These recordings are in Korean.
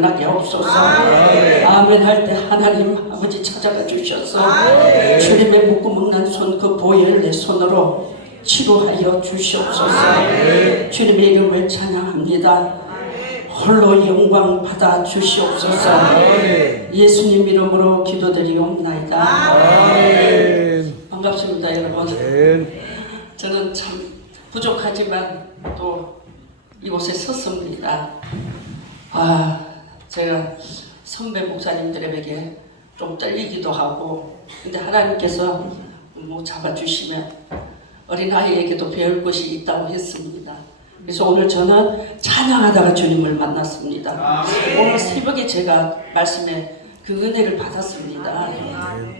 일어나게 하옵소서. 아멘 할 때 하나님 아버지 찾아가 주셔서 주님의 묶어먹는 손 그 보혈 내 손으로 치료하여 주시옵소서. 주님의 이름을 찬양합니다. 홀로 영광 받아 주시옵소서. 예수님 이름으로 기도드리옵나이다. 반갑습니다 여러분. 저는 참 부족하지만 또 이곳에 섰습니다. 제가 선배 목사님들에게 좀 떨리기도 하고, 근데 하나님께서 뭐 잡아주시면 어린아이에게도 배울 것이 있다고 했습니다. 그래서 오늘 저는 찬양하다가 주님을 만났습니다. 오늘 새벽에 제가 말씀에 그 은혜를 받았습니다.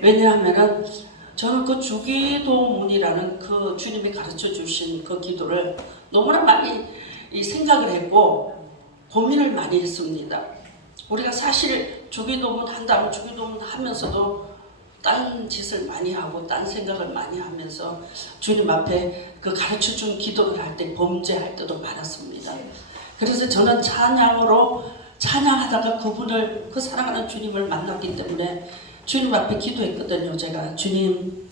왜냐하면 저는 그 주기도문이라는 그 주님이 가르쳐 주신 그 기도를 너무나 많이 생각을 했고 고민을 많이 했습니다. 우리가 사실 주기도문 한다면 주기도문 하면서도 딴 짓을 많이 하고 딴 생각을 많이 하면서 주님 앞에 그 가르쳐 준 기도를 할 때 범죄할 때도 많았습니다. 그래서 저는 찬양으로 찬양하다가 그분을, 그 사랑하는 주님을 만났기 때문에 주님 앞에 기도했거든요. 제가 주님,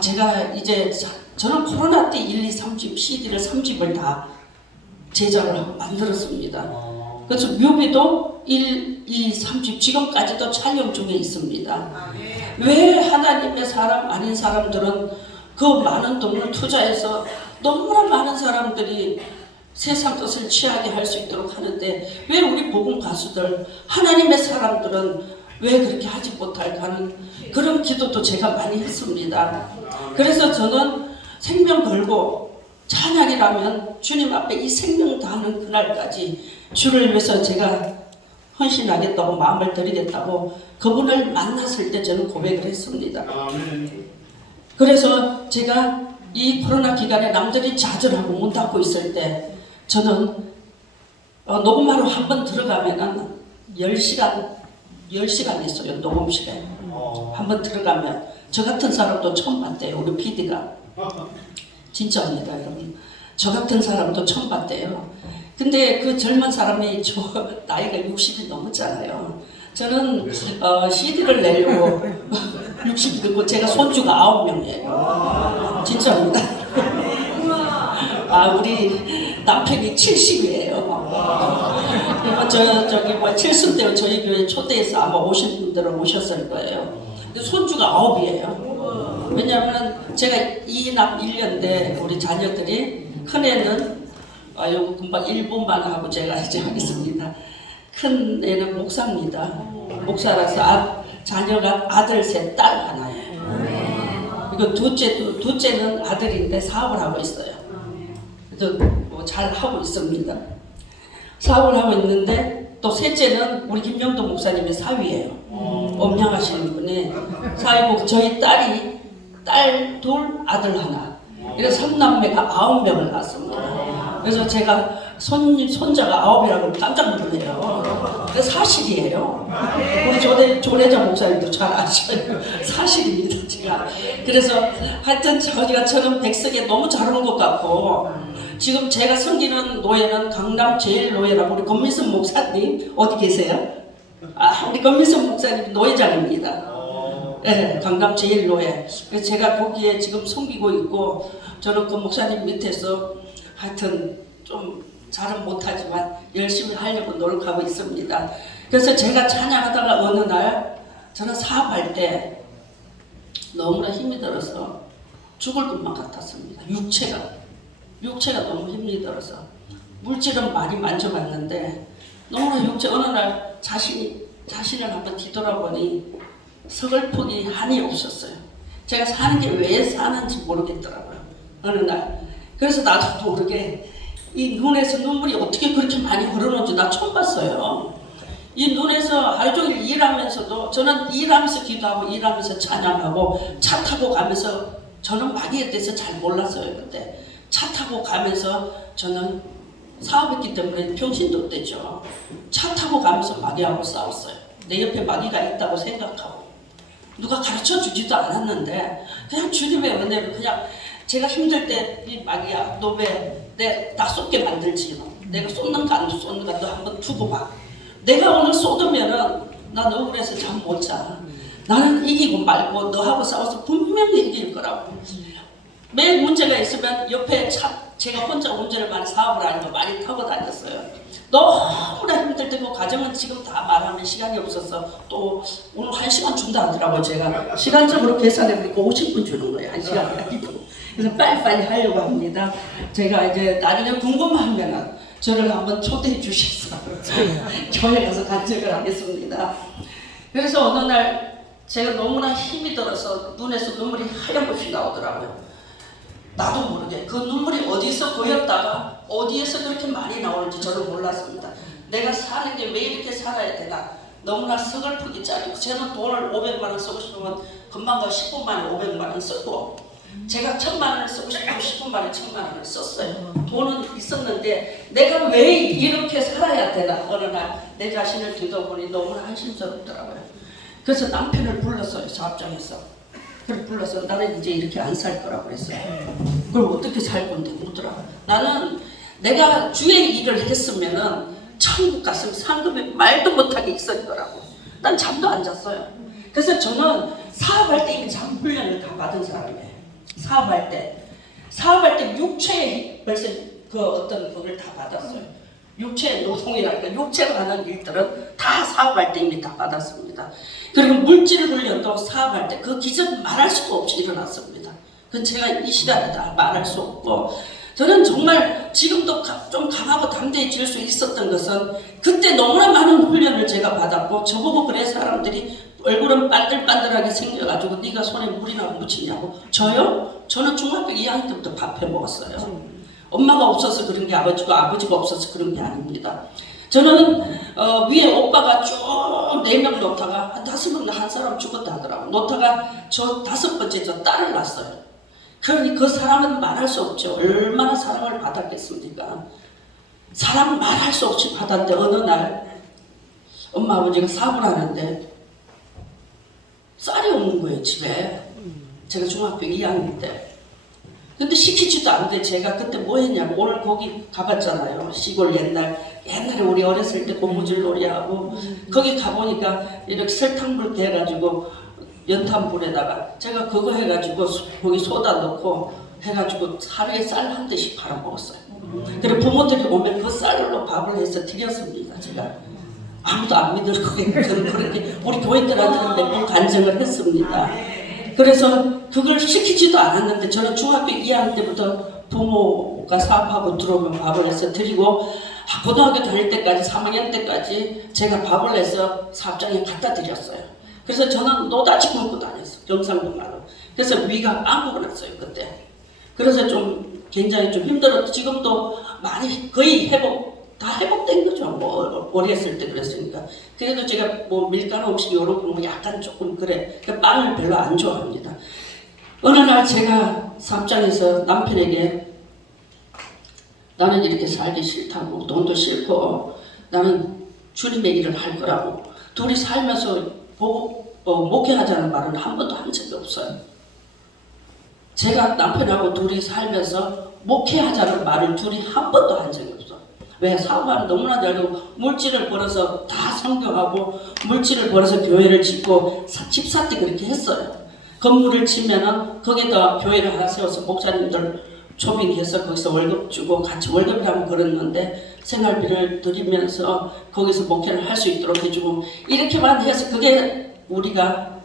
제가 이제 저는 코로나 때 1, 2, 3집 CD를 3집을 다 제작을 만들었습니다. 그래서 뮤비도 1, 2, 3집 지금까지도 촬영 중에 있습니다. 왜 하나님의 사람 아닌 사람들은 그 많은 돈을 투자해서 너무나 많은 사람들이 세상 것을 취하게 할 수 있도록 하는데 왜 우리 복음 가수들, 하나님의 사람들은 왜 그렇게 하지 못할까 하는 그런 기도도 제가 많이 했습니다. 그래서 저는 생명 걸고 찬양이라면 주님 앞에 이 생명 다하는 그날까지 주를 위해서 제가 헌신하겠다고 마음을 드리겠다고 그분을 만났을 때 저는 고백을 했습니다. 그래서 제가 이 코로나 기간에 남들이 좌절하고 문 닫고 있을 때 저는 녹음하러 한 번 들어가면은 10시간 있어요. 녹음 시간. 한 번 들어가면 저 같은 사람도 처음 봤대요. 우리 PD가. 진짜입니다, 여러분. 저 같은 사람도 처음 봤대요. 근데 그 젊은 사람이 저 나이가 60이 넘었잖아요. 저는 CD를 내려고 60이 넘고 제가 손주가 9명이에요. 진짜입니다. 우리 남편이 70이에요. 저기 70대 저희 교회 초대해서 아마 오신 분들은 오셨을 거예요. 손주가 9이에요. 왜냐하면 제가 2남 1년대 우리 자녀들이, 큰애는 요거 금방 1분만 하고 제가 이제 하겠습니다. 큰 애는 목사입니다. 목사라서 자녀가 아들 셋, 딸 하나예요. 그리고 둘째는 아들인데 사업을 하고 있어요. 그래서 잘 하고 있습니다. 사업을 하고 있는데 또 셋째는 우리 김영도 목사님의 사위예요. 엄양하시는 분이 사위고 저희 딸이 딸 둘, 아들 하나. 그래서 3남매가 9명을 낳았습니다. 그래서 제가 손자가 9이라고 깜짝 놀래요. 그게 사실이에요. 우리 조례자 목사님도 잘 아셔요. 사실입니다, 제가. 그래서 하여튼 저는 백석에 너무 잘 온 것 같고, 지금 제가 섬기는 노예는 강남 제일노예라고 우리 권민선 목사님 어디 계세요? 우리 권민선 목사님 노예장입니다. 네, 강남 제일노예. 그래서 제가 거기에 지금 섬기고 있고, 저는 그 목사님 밑에서 하여튼 좀 잘은 못하지만 열심히 하려고 노력하고 있습니다. 그래서 제가 찬양하다가 어느 날 저는 사업할 때 너무나 힘이 들어서 죽을 것만 같았습니다. 육체가 너무 힘이 들어서 물질은 많이 만져봤는데 너무나 어느 날 자신을 한번 뒤돌아보니 서글프기 한이 없었어요. 제가 사는 게 왜 사는지 모르겠더라고요. 어느 날. 그래서 나도 모르게 이 눈에서 눈물이 어떻게 그렇게 많이 흐르는지 나 처음 봤어요. 이 눈에서 하루 종일 일하면서도, 저는 일하면서 기도하고 일하면서 찬양하고 차 타고 가면서, 저는 마귀에 대해서 잘 몰랐어요. 그때 차 타고 가면서 저는 사업했기 때문에 병신도 없댔죠. 차 타고 가면서 마귀하고 싸웠어요. 내 옆에 마귀가 있다고 생각하고 누가 가르쳐 주지도 않았는데 그냥 주님의 은혜로 그냥 제가 힘들 때 이 마귀야, 너 왜 나 쏟게 만들지? 내가 쏟는 거 안 쏟는 거 너 한번 두고 봐. 내가 오늘 쏟으면은 난 억울해서 잠 못 자. 나는 이기고 말고 너하고 싸워서 분명히 이길 거라고. 매일 문제가 있으면 옆에 제가 혼자 운전을 많이 사업을 하니까 많이 타고 다녔어요. 너무나 힘들 때고 가정은 지금 다 말하면 시간이 없어서 또 오늘 1시간 준다 하더라고요. 제가 시간적으로 계산해보니까 50분 주는 거예요. 1시간이 아니고. 그래서 빨리빨리 하려고 합니다. 제가 이제 나중에 궁금하면은 저를 한번 초대해 주셔서 교회 가서 간증을 하겠습니다. 그래서 어느 날 제가 너무나 힘이 들어서 눈에서 눈물이 하염없이 나오더라고요. 나도 모르게 그 눈물이 어디서 고였다가 어디에서 그렇게 많이 나오는지 저는 몰랐습니다. 내가 사는 게 왜 이렇게 살아야 되나 너무나 서글프기 짜리고 저는 돈을 500만 원 쓰고 싶으면 금방 가 10분 만에 500만 원 쓰고 제가 1000만 원을 쓰고 싶으면 10분 만에 1000만 원을 썼어요. 돈은 있었는데 내가 왜 이렇게 살아야 되나 어느 날 내 자신을 뒤져보니 너무나 한심스럽더라고요. 그래서 남편을 불렀어요. 사업장에서. 그걸 불러서 나는 이제 이렇게 안 살 거라고 그랬어요. 그걸 어떻게 살 건데 묻더라고요. 나는 내가 주의 일을 했으면은 천국 갔으면 상금에 말도 못하게 있을 거라고. 난 잠도 안 잤어요. 그래서 저는 사업할 때 이미 잠 훈련을 다 받은 사람이에요. 사업할 때 육체에 벌써 그 어떤 그걸 다 받았어요. 육체 노동이랄까 육체로 하는 일들은 다 사업할 때 이미 다 받았습니다. 그리고 물질 훈련도 사업할 때 그 기적 말할 수가 없이 일어났습니다. 그건 제가 이 시간에 다 말할 수 없고 저는 정말 지금도 좀 강하고 담대해질 수 있었던 것은 그때 너무나 많은 훈련을 제가 받았고 저보고 그래 사람들이 얼굴은 반들반들하게 생겨가지고 네가 손에 물이나 묻히냐고. 저요? 저는 중학교 2학년 때부터 밥 해 먹었어요. 엄마가 없어서 그런 게 아버지가 없어서 그런 게 아닙니다. 저는 위에 오빠가 쭉 4명 놓다가 한 5명 한 사람 죽었다 하더라고. 놓다가 저 5번째 저 딸을 낳았어요. 그러니 그 사람은 말할 수 없죠. 얼마나 사랑을 받았겠습니까? 사랑은 말할 수 없이 받았는데 어느 날 엄마 아버지가 사업을 하는데 쌀이 없는 거예요 집에. 제가 중학교 2학년 때. 근데 시키지도 않는데 제가 그때 뭐 했냐고 오늘 거기 가봤잖아요. 시골 옛날에 우리 어렸을 때 고무줄 놀이하고 거기 가보니까 이렇게 설탕불 해가지고 연탄불에다가 제가 그거 해가지고 거기 소다 넣고 해가지고 하루에 쌀 한 대씩 팔아 먹었어요. 그리고 부모들이 오면 그 쌀로 밥을 해서 드렸습니다. 제가 아무도 안 믿을 거예요. 저는 그렇게 우리 교인들한테는 몇 번 간증을 했습니다. 그래서 그걸 시키지도 않았는데 저는 중학교 2학년 때부터 부모가 사업하고 들어오면 밥을 해서 드리고 고등학교 다닐 때까지 3학년 때까지 제가 밥을 해서 사업장에 갖다 드렸어요. 그래서 저는 노다지 굶고 다녔어요. 경상도말로. 그래서 위가 안고 났어요 그때. 그래서 좀 굉장히 좀 힘들었고 지금도 많이 거의 다 회복된 거죠. 뭐 어렸을 때 그랬으니까. 그래도 제가 뭐 밀가루 음식 이런 거 약간 조금 그래. 빵을 별로 안 좋아합니다. 어느 날 제가 사업장에서 남편에게 나는 이렇게 살기 싫다고 돈도 싫고 나는 주님의 일을 할 거라고 둘이 살면서 목회하자는 말은 한 번도 한 적이 없어요. 제가 남편하고 둘이 살면서 목회하자는 말을 둘이 한 번도 한 적이 없어요. 왜? 사업하면 너무나 잘되고 물질을 벌어서 다 성경하고 물질을 벌어서 교회를 짓고 집사 때 그렇게 했어요. 건물을 짓면은 거기다 교회를 하나 세워서 목사님들 초빙해서 거기서 월급 주고 같이 월급이라고 그랬는데 생활비를 드리면서 거기서 목회를 할 수 있도록 해주고 이렇게만 해서 그게 우리가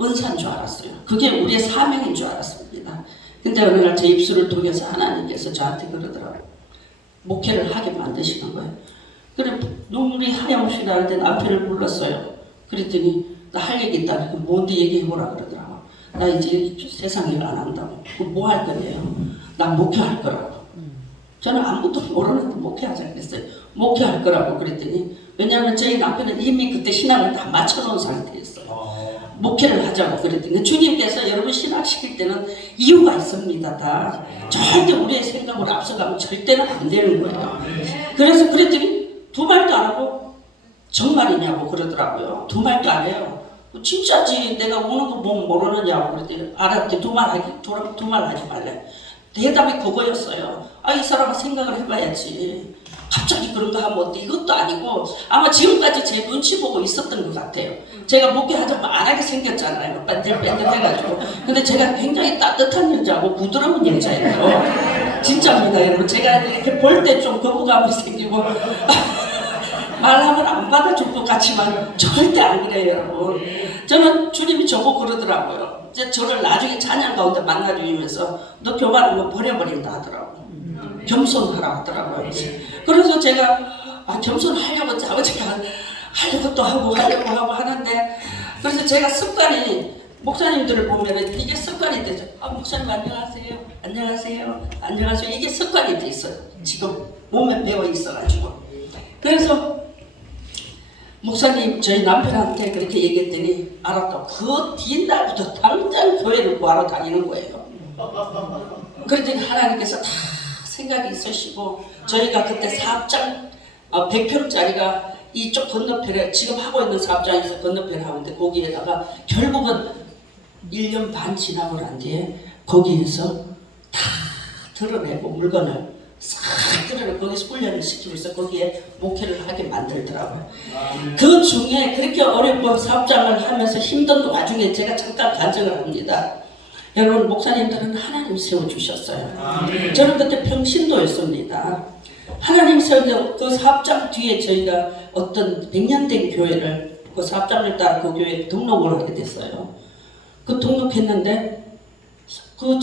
은사인 줄 알았어요. 그게 우리의 사명인 줄 알았습니다. 근데 어느 날 제 입술을 통해서 하나님께서 저한테 그러더라고요. 목회를 하게 만드시는 거예요. 그래 눈물이 하염없이 나는데 남편을 불렀어요. 그랬더니 나 할 얘기 있다. 뭔데 얘기해보라 그러더라고. 나 이제 세상 일 안 한다고. 뭐 할 거예요? 나 목회할 거라고. 저는 아무것도 모르는데 목회하자 그랬어요. 목회할 거라고 그랬더니 왜냐하면 저희 남편은 이미 그때 신앙을 다 맞춰놓은 상태였어요. 목회를 하자고 그랬더니 주님께서 여러분 신학시킬 때는 이유가 있습니다. 다 절대 우리의 생각을 앞서가면 절대는 안 되는 거예요. 그래서 그랬더니 두 말도 안 하고 정말이냐고 그러더라고요. 두 말도 안 해요. 진짜지 내가 우는 거 뭐 모르느냐고 그랬더니 알았대. 두 말 하지 말래. 대답이 그거였어요. 이 사람은 생각을 해봐야지. 갑자기 그런 거 하면 어때? 이것도 아니고 아마 지금까지 제 눈치 보고 있었던 것 같아요. 제가 목회하자고 안하게 생겼잖아요. 뺀들뺀들해가지고. 근데 제가 굉장히 따뜻한 여자고 부드러운 여자예요. 진짜입니다, 여러분. 제가 이렇게 볼 때 좀 거부감이 생기고 말하면 안 받아줄 것 같지만 절대 안 그래요, 여러분. 저는 주님이 저보고 그러더라고요. 이제 저를 나중에 찬양 가운데 만나주면서 너 교만한 거 버려버린다 하더라고요. 겸손하라 하더라고요. 그래서 제가 겸손하려고 아버지가 하려고 또 하고 하는데, 그래서 제가 습관이 목사님들을 보면은 이게 습관이 되죠. 목사님 안녕하세요, 안녕하세요, 안녕하세요. 이게 습관이 돼 있어요. 지금 몸에 배어 있어가지고. 그래서 목사님 저희 남편한테 그렇게 얘기했더니 알았다. 그 뒷날부터 당장 교회를 구하러 다니는 거예요. 그랬더니 하나님께서 다 생각이 있으시고, 저희가 그때 사업장 100평짜리가 이쪽 건너편에 지금 하고 있는 사업장에서 건너편에 하는데, 거기에다가 결국은 1년 반 지나고 난 뒤에 거기에서 다 드러내고 물건을 싹 드러내고 거기서 훈련을 시키고 있어. 거기에 목회를 하게 만들더라고요. 그 중에 그렇게 어렵고 사업장을 하면서 힘든 와중에 제가 잠깐 간증을 합니다. 여러분, 목사님들은 하나님 세워주셨어요. 저는 그때 평신도였습니다. 하나님 세워서 그 사업장 뒤에 저희가 어떤 100년 된 교회를, 그 사업장을 따라 그 교회에 등록을 하게 됐어요. 그 등록했는데 그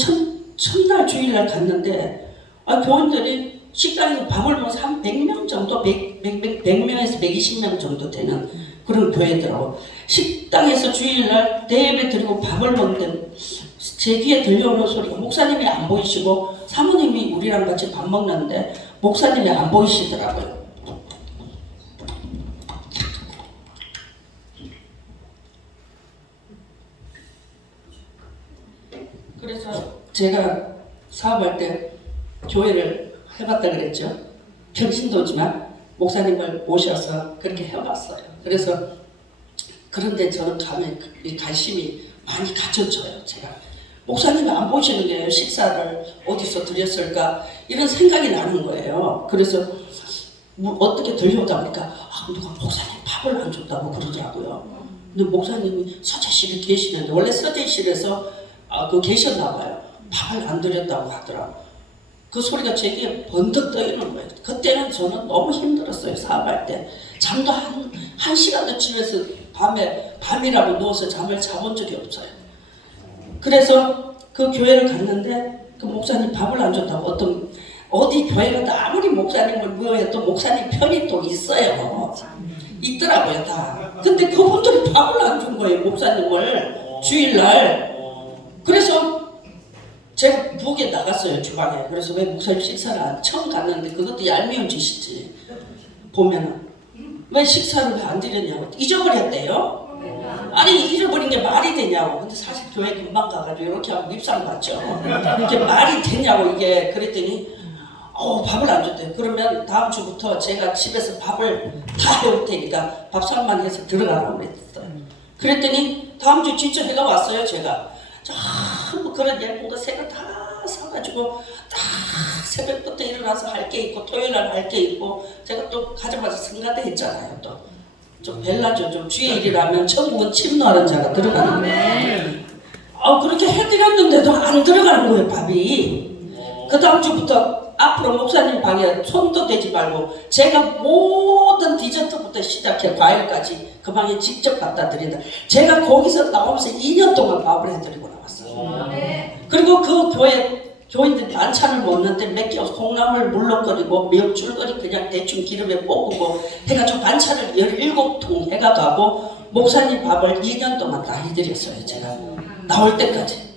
첫날 주일날 갔는데 교인들이 식당에서 밥을 먹어서 한 100명 정도, 100명에서 120명 정도 되는 그런 교회더라고. 식당에서 주일날 대예배 드리고 밥을 먹는데 제 귀에 들려오는 소리가, 목사님이 안 보이시고 사모님이 우리랑 같이 밥 먹는데 목사님이 안 보이시더라고요. 그래서 제가 사업할 때 교회를 해봤다 그랬죠. 평신도지만 목사님을 모셔서 그렇게 해봤어요. 그래서 그런데 저는 관심이 많이 가져져요. 제가 목사님이 안 보시는 거예요. 식사를 어디서 드렸을까 이런 생각이 나는 거예요. 그래서 어떻게 들려오다 보니까 누가 목사님 밥을 안 줬다고 그러더라고요. 근데 목사님이 서재실에 계시는데, 원래 서재실에서 계셨나 봐요. 밥을 안 드렸다고 하더라고요. 그 소리가 제 귀에 번뜩 떠있는 거예요. 그때는 저는 너무 힘들었어요. 사업할 때 잠도 한 시간도 집에서 밤이라고 누워서 잠을 자본 적이 없어요. 그래서 그 교회를 갔는데 그 목사님 밥을 안 줬다고, 어디 교회 가도 아무리 목사님을 모여도 목사님 편이 또 있어요. 있더라고요, 다. 근데 그분들이 밥을 안 준 거예요, 목사님을 주일날. 그래서 제가 부엌에 나갔어요, 주방에. 그래서 왜 목사님 식사를 처음 갔는데, 그것도 얄미운 짓이지. 보면은 왜 식사를 안 드렸냐고. 잊어버렸대요. 아니, 잊어버린 게 말이 되냐고. 근데 사실 교회 금방 가가지고 이렇게 하고 밉상 받죠. 이게 말이 되냐고, 이게. 그랬더니 밥을 안 줬대요. 그러면 다음 주부터 제가 집에서 밥을 다 해올 테니까 밥상만 해서 들어가라고 그랬어요. 그랬더니 다음 주 진짜 해가 왔어요. 제가 전부 그런 예쁜 거 새거 다 사가지고 딱 새벽부터 일어나서 할 게 있고, 토요일날 할 게 있고, 제가 또 가자마자 성가대 했잖아요. 또 좀 벨라죠. 좀 주의 일이라면 천국은 침노하는 자가 들어가는 거예요. 그렇게 해드렸는데도 안 들어가는 거예요, 밥이. 그 다음 주부터 앞으로 목사님 방에 손도 대지 말고 제가 모든 디저트부터 시작해 과일까지 그 방에 직접 갖다 드린다. 제가 거기서 나오면서 2년 동안 밥을 해드리고 나왔어요. 그리고 그 교인들이 반찬을 먹는데 몇 개 콩나물 물렁거리고 몇 줄거리 그냥 대충 기름에 볶고 해가지고 반찬을 17통 해가가고 목사님 밥을 2년 동안 다 해드렸어요. 제가 나올 때까지.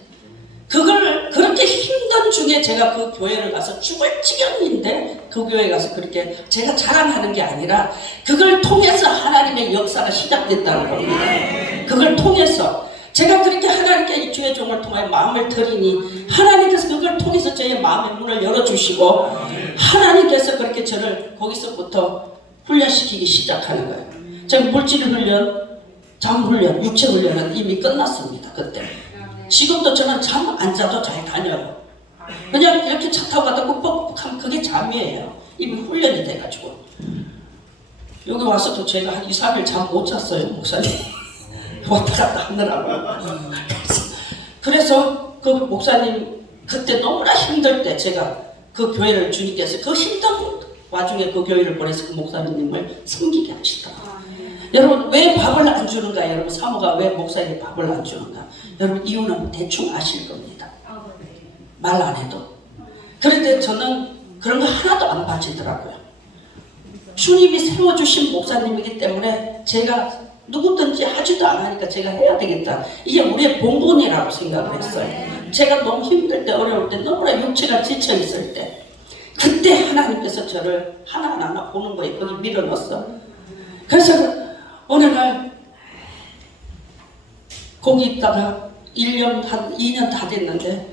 그걸 그렇게 힘든 중에 제가 그 교회를 가서 죽을 지경인데, 그 교회 가서 그렇게 제가 자랑하는 게 아니라 그걸 통해서 하나님의 역사가 시작됐다는 겁니다. 그걸 통해서 제가 그렇게 하나님께 주의 종을 통하여 마음을 드리니 하나님께서 그걸 통해서 저의 마음의 문을 열어주시고, 하나님께서 그렇게 저를 거기서부터 훈련시키기 시작하는 거예요. 제가 물질 훈련, 잠 훈련, 육체 훈련은 이미 끝났습니다. 그때. 지금도 저는 잠 안 자도 잘 다녀요. 그냥 이렇게 차 타고 가다 꾹꾹 하면 그게 잠이에요. 이미 훈련이 돼가지고 여기 와서도 제가 한 2, 3일 잠 못 잤어요, 목사님. 왔다 갔다 하느라고. 그래서 그 목사님 그때 너무나 힘들 때 제가 그 교회를 주님께서 그 힘든 와중에 그 교회를 보내서 그 목사님을 섬기게 하시더라고요. 여러분 왜 밥을 안 주는가? 여러분 사모가 왜 목사에게 밥을 안 주는가? 여러분 이유는 대충 아실 겁니다. 말 안 해도. 그런데 저는 그런 거 하나도 안 빠지더라고요. 주님이 세워주신 목사님이기 때문에 제가 누구든지 하지도 않으니까 제가 해야 되겠다. 이게 우리의 본분이라고 생각을 했어요. 제가 너무 힘들 때 어려울 때 너무나 육체가 지쳐 있을 때 그때 하나님께서 저를 하나하나 보는 거예요. 거기 밀어넣었어. 그래서 어느 날 거기 있다가 1년 한 2년 다 됐는데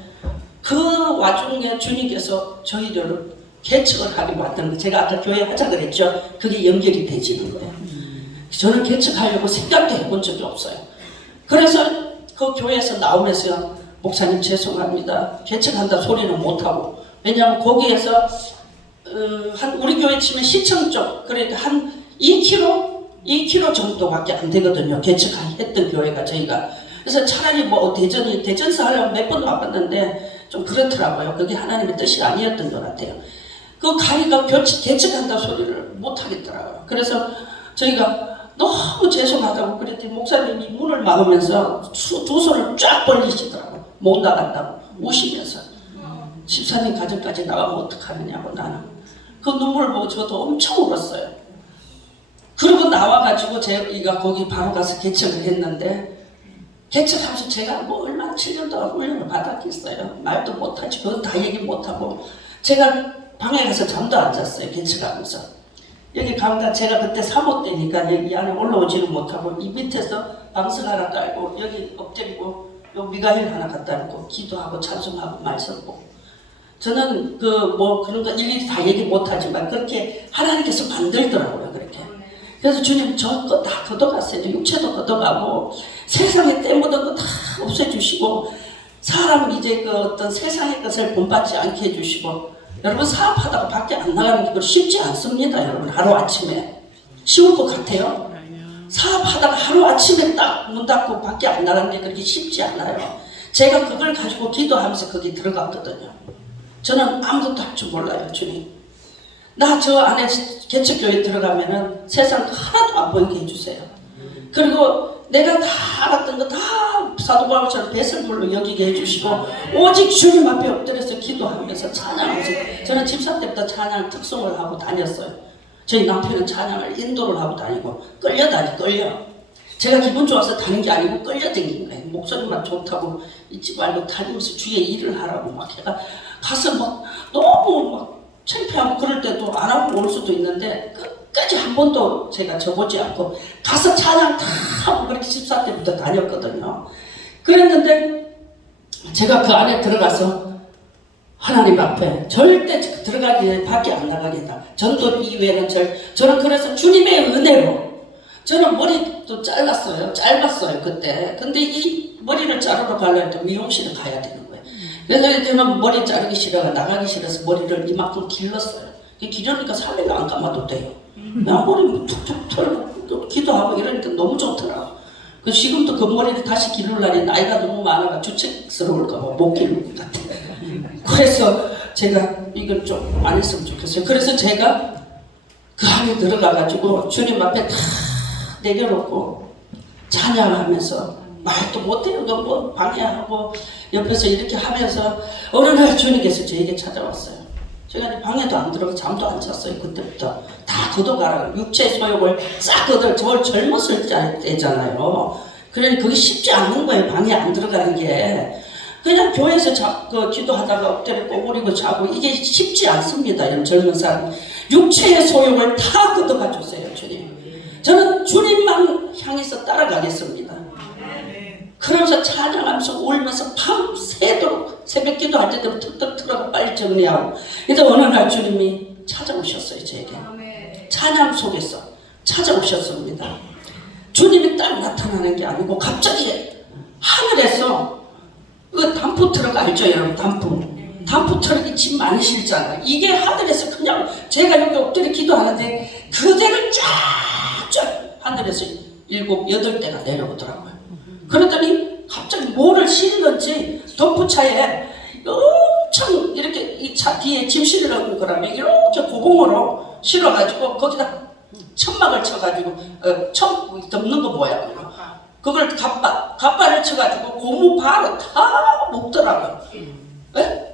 그 와중에 주님께서 저희들을 개척을 하게 만드는 거예요. 제가 아까 교회 하자 그랬죠. 그게 연결이 되지는 거예요. 저는 개척하려고 생각도 해본 적이 없어요. 그래서 그 교회에서 나오면서 목사님 죄송합니다. 개척한다 소리는 못하고 왜냐하면 거기에서 한 우리 교회 치면 시청 쪽 그러니까 한 2km 정도밖에 안 되거든요. 개척했던 교회가 저희가. 그래서 차라리 뭐 대전서 하려면 몇 번 와봤는데 좀 그렇더라고요. 그게 하나님의 뜻이 아니었던 것 같아요. 그 가니까 개척한다 소리를 못 하겠더라고요. 그래서 저희가 너무 죄송하다고 그랬더니 목사님이 문을 막으면서 두 손을 쫙 벌리시더라고요. 못 나간다고 우시면서. 집사님 가정까지 나가면 어떡하느냐고 나는. 그 눈물을 보고 저도 엄청 울었어요. 그러고 나와가지고 제가 거기 바로 가서 개척을 했는데 개척하면서 제가 뭐 얼마나 7년 동안 훈련을 받았겠어요. 말도 못하지. 그건 다 얘기 못하고 제가 방에 가서 잠도 안 잤어요. 개척하면서. 여기 가면 제가 그때 사모 때니까 여기 안에 올라오지는 못하고 이 밑에서 방석 하나 깔고 여기 엎드리고 요 미가엘 하나 갖다 놓고 기도하고 찬송하고 말 섞고 저는 그런 거 일일이 다 얘기 못하지만 그렇게 하나님께서 만들더라고요. 그렇게. 그래서 주님 저 거 다 걷어갔어요. 육체도 걷어가고 세상에 때 묻은 거 다 없애주시고 사람 이제 그 어떤 세상의 것을 본받지 않게 해주시고 여러분 사업하다가 밖에 안 나가는 게 쉽지 않습니다. 여러분 하루아침에 쉬울 것 같아요. 사업하다가 하루아침에 딱 문 닫고 밖에 안 나가는 게 그렇게 쉽지 않아요. 제가 그걸 가지고 기도하면서 거기 들어갔거든요. 저는 아무것도 할 줄 몰라요. 주님 나 저 안에 개척교회 들어가면은 세상 하나도 안 보이게 해주세요. 그리고 내가 다 알았던 거 다 사도 바울처럼 배설물로 여기게 해주시고 오직 주님 앞에 엎드려서 기도하면서 찬양하면서 저는 집사 때부터 찬양 특송을 하고 다녔어요. 저희 남편은 찬양을 인도를 하고 다니고 끌려. 제가 기분 좋아서 다닌 게 아니고 끌려다닌 거예요. 목소리만 좋다고 잊지 말고 다니면서 주의 일을 하라고 막 해가 가서 막 너무 막 창피하고 그럴 때도 안 하고 올 수도 있는데 끝까지 한 번도 제가 져보지 않고 가서 찬양 다 하고 그렇게 14 때부터 다녔거든요. 그랬는데 제가 그 안에 들어가서 하나님 앞에 절대 들어가기 전에 밖에 안 나가겠다. 전도 이외에는 저는 그래서 주님의 은혜로 저는 머리도 짧았어요 그때. 근데 이 머리를 자르러 가려면 미용실에 가야 되는 거예요. 그래서 저는 머리 자르기 싫어가 나가기 싫어서 머리를 이만큼 길렀어요. 기르니까 3일 안 감아도 돼요. 그냥 머리 툭툭 털고 기도하고 이러니까 너무 좋더라고. 지금도 그 머리를 다시 기를 날이 나이가 너무 많아가 주책스러울까 봐 못 기를 것 같아. 그래서 제가 이걸 좀 안 했으면 좋겠어요. 그래서 제가 그 안에 들어가가지고 주님 앞에 다 내려놓고 찬양하면서 말도 못해요. 뭐 방해하고 옆에서 이렇게 하면서 어느 날 주님께서 저에게 찾아왔어요. 제가 방에도 안 들어가 잠도 안 잤어요. 그때부터 다 걷어가라고 육체의 소욕을 싹 걷어. 저걸 젊었을 때잖아요. 그러니 그게 쉽지 않는 거예요. 방에 안 들어가는 게. 그냥 교회에서 기도하다가 엎드려 꼬부리고 자고 이게 쉽지 않습니다. 이런 젊은 사람. 육체의 소욕을 다 걷어가 주세요. 주님. 저는 주님만 향해서 따라가겠습니다. 그러면서 찬양하면서 울면서 밤새도록 새벽 기도할 때도 턱턱 틀어가 빨리 정리하고. 근데 어느 날 주님이 찾아오셨어요. 저에게. 찬양 속에서 찾아오셨습니다. 주님이 딱 나타나는 게 아니고 갑자기 하늘에서 그 단풍 트럭 알죠 여러분? 단풍 단풍 트럭이 짐 많이 실잖아요. 이게 하늘에서 그냥 제가 여기 엎드려 기도하는데 그대로 쫙쫙 하늘에서 7, 8대가 내려오더라고요. 그러더니 갑자기 뭐를 실는지 덤프차에 엄청 이렇게 이 차 뒤에 짐 실으려는 거라면 이렇게 고봉으로 실어가지고 거기다 천막을 쳐가지고 덮는 거 뭐야 그거. 그걸 갑바를 쳐가지고 고무 바로 다 묶더라고요. 네?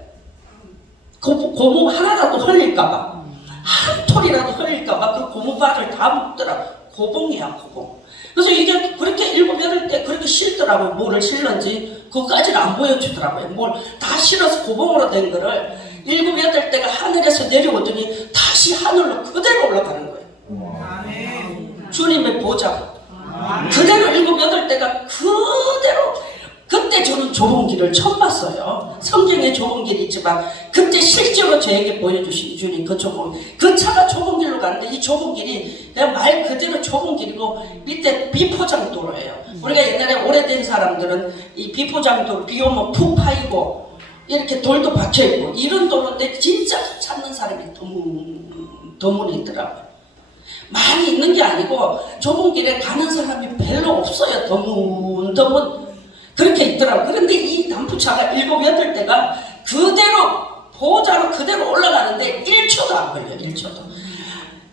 고무 하나라도 흘릴까봐 한 톨이라도 흘릴까봐 그 고무 바를 다 묶더라고요. 고봉이야 고봉. 그래서 이게 그렇게 7, 8대 그렇게 실더라고요. 뭐를 실는지 그거까지는 안 보여주더라고요. 뭘 다 실어서 고봉으로 된 거를 7, 8대가 하늘에서 내려오더니 다시 하늘로 그대로 올라가는 거예요. 주님의 보좌 그대로 7, 8대가 그대로. 그때 저는 좁은 길을 처음 봤어요. 성경에 좁은 길이 있지만 그때 실제로 저에게 보여주신 주님 그 차가 좁은 길로 가는데 이 좁은 길이 그냥 말 그대로 좁은 길이고 밑에 비포장도로예요. 우리가 옛날에 오래된 사람들은 이 비포장도로 비 오면 푹 파이고 이렇게 돌도 박혀있고 이런 도로인데 진짜 찾는 사람이 드문이 있더라고요. 많이 있는 게 아니고 좁은 길에 가는 사람이 별로 없어요. 드문 그렇게 있더라고요. 그런데 이 단풍차가 7, 8대가 그대로 보호자로 그대로 올라가는데 1초도 안 걸려요. 1초도.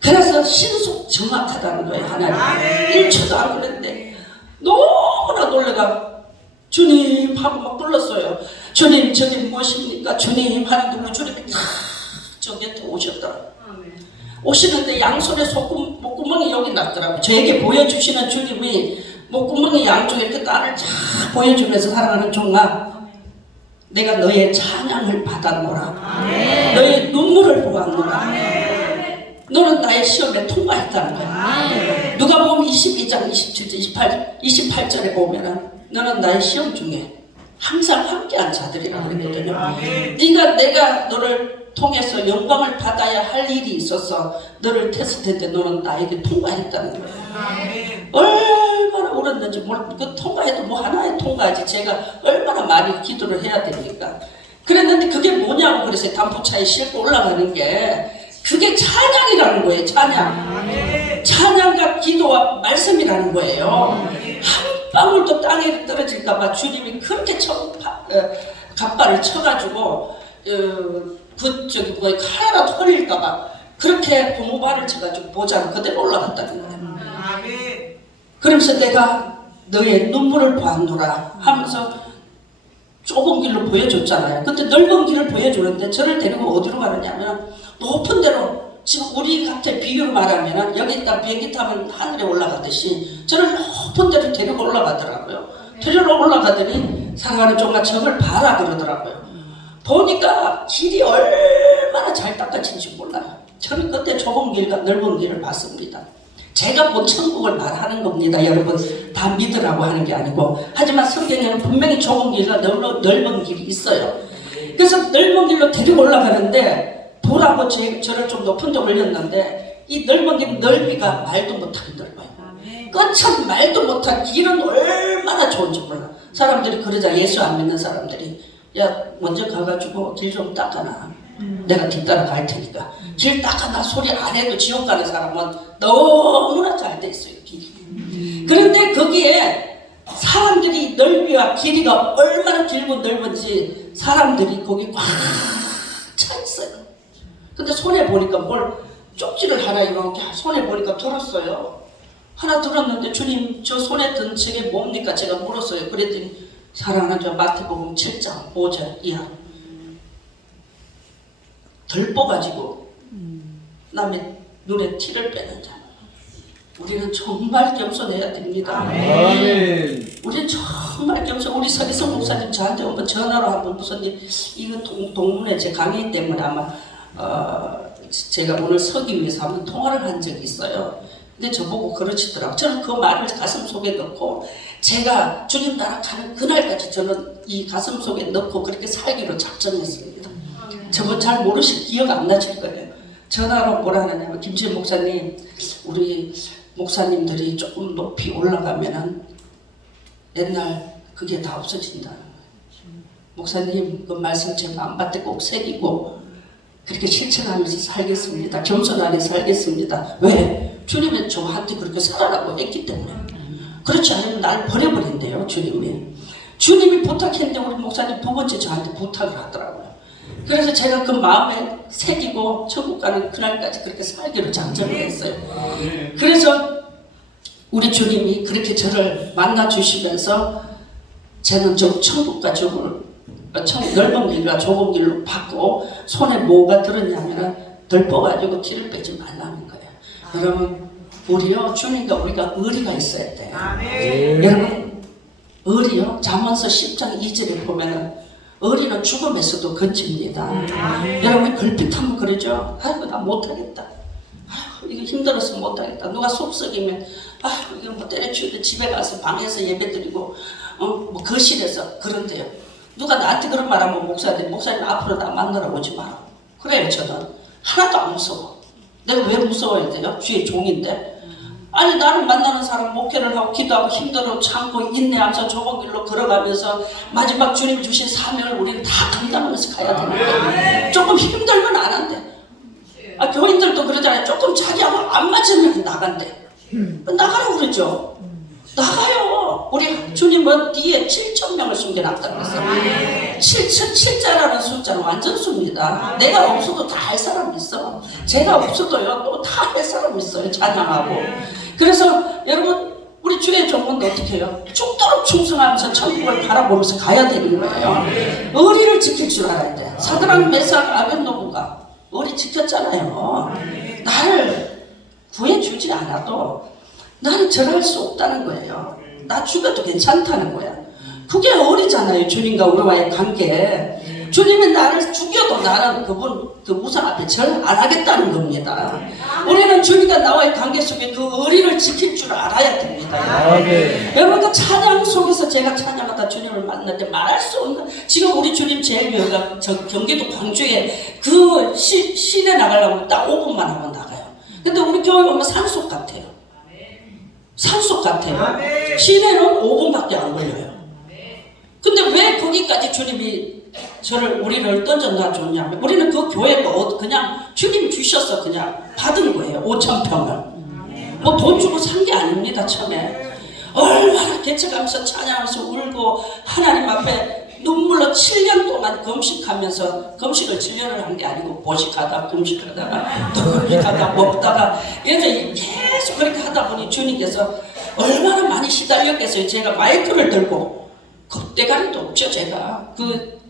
그래서 신속 정확하다는 거예요. 하나님 1초도 안 걸렸는데 너무나 놀래가 주님 하고 막 불렀어요. 주님 저게 무엇입니까? 주님 하는데 우리 주님이 탁 저 곁에 오셨더라고요. 오시는데 양손에 목구멍이 여기 났더라고요. 저에게 보여주시는 주님이 목구멍이 양쪽에 이렇게 딸을 쫙 보여주면서 사랑하는 종아 내가 너의 찬양을 받았노라. 너의 눈물을 보았노라. 너는 나의 시험에 통과했다는 거야. 누가복음 22장 27절 28절에 보면은 너는 나의 시험 중에 항상 함께한 자들이라고 그랬거든요. 내가 너를 통해서 영광을 받아야 할 일이 있어서 너를 테스트했는데 너는 나에게 통과했다는 거예요. 얼마나 울었는지 그 통과해도 뭐 하나에 통과하지 제가 얼마나 많이 기도를 해야 됩니까? 그랬는데 그게 뭐냐고 그래서 단풍차에 싣고 올라가는 게 그게 찬양이라는 거예요. 찬양과 기도와 말씀이라는 거예요. 한 방울도 땅에 떨어질까봐 주님이 그렇게 갑바를 쳐가지고 하나라도 흘릴까봐 그렇게 고무발을 쳐가지고 보좌로 그대로 올라갔다는 거예요. 그러면서 내가 너의 눈물을 보았노라 하면서 좁은 길로 보여줬잖아요. 그때 넓은 길을 보여주는데 저를 데리고 어디로 가느냐면 높은 데로 지금 우리 같은 비유로 말하면 여기다 비행기 타면 하늘에 올라가듯이 저를 높은 데로 데리고 올라가더라고요. 데리고 올라가더니 사랑하는 종아 저걸 봐라 그러더라고요. 보니까 길이 얼마나 잘 닦아진지 몰라요. 저는 그때 좁은 길과 넓은 길을 봤습니다. 제가 본 천국을 말하는 겁니다. 여러분 다 믿으라고 하는 게 아니고. 하지만 성경에는 분명히 좁은 길과 넓은 길이 있어요. 그래서 넓은 길로 데리고 올라가는데 보라고 저를 좀 높은 데 올렸는데 이 넓은 길 넓이가 말도 못하게 넓어요. 끝은 말도 못한 길은 얼마나 좋은지 몰라. 사람들이 그러자 예수 안 믿는 사람들이 야 먼저 가가지고 길 좀 닦아놔. 내가 뒤따라 갈 테니까. 길 닦아놔 소리 안 해도 지옥 가는 사람은 너무나 잘 돼 있어요. 길이. 그런데 거기에 사람들이 넓이와 길이가 얼마나 길고 넓은지 사람들이 거기 꽉 차 있어요. 근데 손에 보니까 뭘 쪽지를 하나 이렇게 손에 보니까 들었어요. 하나 들었는데 주님 저 손에 든 저게 뭡니까? 제가 물었어요. 그랬더니 사랑하는 저 마태복음 7장 5절 이하 덜 뽑아지고 남의 눈에 티를 빼는 자. 우리는 정말 겸손해야 됩니다. 아멘. 우리는 정말 겸손. 우리 서기성 목사님 저한테 한번 전화로 한번 무슨 일 이거 동문회 제 강의 때문에 아마 제가 오늘 서기 위해서 한번 통화를 한 적이 있어요. 근데 저보고 그러시더라고요. 저는 그 말을 가슴 속에 넣고 제가 주님 나라 가는 그날까지 저는 이 가슴 속에 넣고 그렇게 살기로 작정했습니다. 저분 잘 기억 안 나실 거예요. 전화로 뭐라 하느냐면 김치현 목사님 우리 목사님들이 조금 높이 올라가면은 옛날 그게 다 없어진다는 거예요. 목사님 그 말씀 제 마음밭에 꼭 새기고 그렇게 실천하면서 살겠습니다. 겸손하게 살겠습니다. 왜? 주님은 저한테 그렇게 살아라고 했기 때문에. 그렇지 않으면 나를 버려버린대요, 주님이. 주님이 부탁했는데 우리 목사님 두 번째 저한테 부탁을 하더라고요. 그래서 제가 그 마음에 새기고 천국 가는 그날까지 그렇게 살기로 작정을 했어요. 그래서 우리 주님이 그렇게 저를 만나주시면서 저는 좀 천국과 죽음을 넓은 길과 좁은 길로 받고 손에 뭐가 들었냐면 덜퍼가지고 길을 빼지 말라는 거예요. 여러분 우리요 주님과 우리가 의리가 있어야 돼요. 여러분 의리요 잠언서 10장 2절에 보면은 의리는 죽음에서도 건집니다. 여러분 걸핏하면 그러죠. 아이고 나 못하겠다. 아이고 이거 힘들어서 못하겠다. 누가 속썩이면 아이고 이거 뭐 때려치우든 집에 가서 방에서 예배드리고 뭐 거실에서 그런데요. 누가 나한테 그런 말하면 목사님 앞으로 나 만나러 오지 마라. 그래요 저는 하나도 안 무서워. 내가 왜 무서워야 돼요? 주의 종인데. 아니 나를 만나는 사람 목회를 하고 기도하고 힘들어 참고 인내하면서 좁은 길로 걸어가면서 마지막 주님이 주신 사명을 우리는 다 감당하면서 가야 되는데 조금 힘들면 안 한대. 교인들도 그러잖아요. 조금 자기하고 안 맞으면 나간대. 나가라고 그러죠. 나가요. 우리 주님은 뒤에 7,000명을 숨겨놨다고 했어요. 7,007자라는 숫자는 완전 수입니다. 내가 없어도 다 할 사람 있어. 제가 없어도요 또 다 할 사람 있어요. 찬양하고. 그래서 여러분 우리 주의 종은 어떻게 해요? 죽도록 충성하면서 천국을 바라보면서 가야 되는 거예요. 의리를 지킬 줄 알아야 돼. 사드락 메삭 아벳노고가 의리 지켰잖아요. 나를 구해주지 않아도 나는 절할 수 없다는 거예요. 나 죽어도 괜찮다는 거야. 그게 의리잖아요. 주님과 우리와의 관계. 주님이 나를 죽여도 나는 그분 그 우상 앞에 절 안 하겠다는 겁니다. 우리는 주님과 나와의 관계 속에 그 의리를 지킬 줄 알아야 됩니다. 여러분 그 찬양 속에서 제가 찬양하다 주님을 만날 때 말할 수 없는 지금 우리 주님 제일교회가 저 경기도 광주에 그 시내 나가려면 딱 5분만 하면 나가요. 근데 우리 교회 오면 산속 같아요. 산속 같아요. 시내는 5분밖에 안 걸려요. 근데 왜 거기까지 주님이 우리를 던져놔 줬냐면 우리는 그 교회가 그냥 주님 주셔서 그냥 받은 거예요. 5,000평을. 뭐 돈 주고 산 게 아닙니다. 처음에. 얼마나 개척하면서 찬양하면서 울고 하나님 앞에 눈물로 7년 동안 금식하면서 금식을 7년을 한 게 아니고 보식하다 금식하다가 또 금식하다 먹다가 이렇게 계속 그렇게 하다 보니 주님께서 얼마나 많이 시달렸겠어요. 제가 마이크를 들고 겁대가리도 없죠. 제가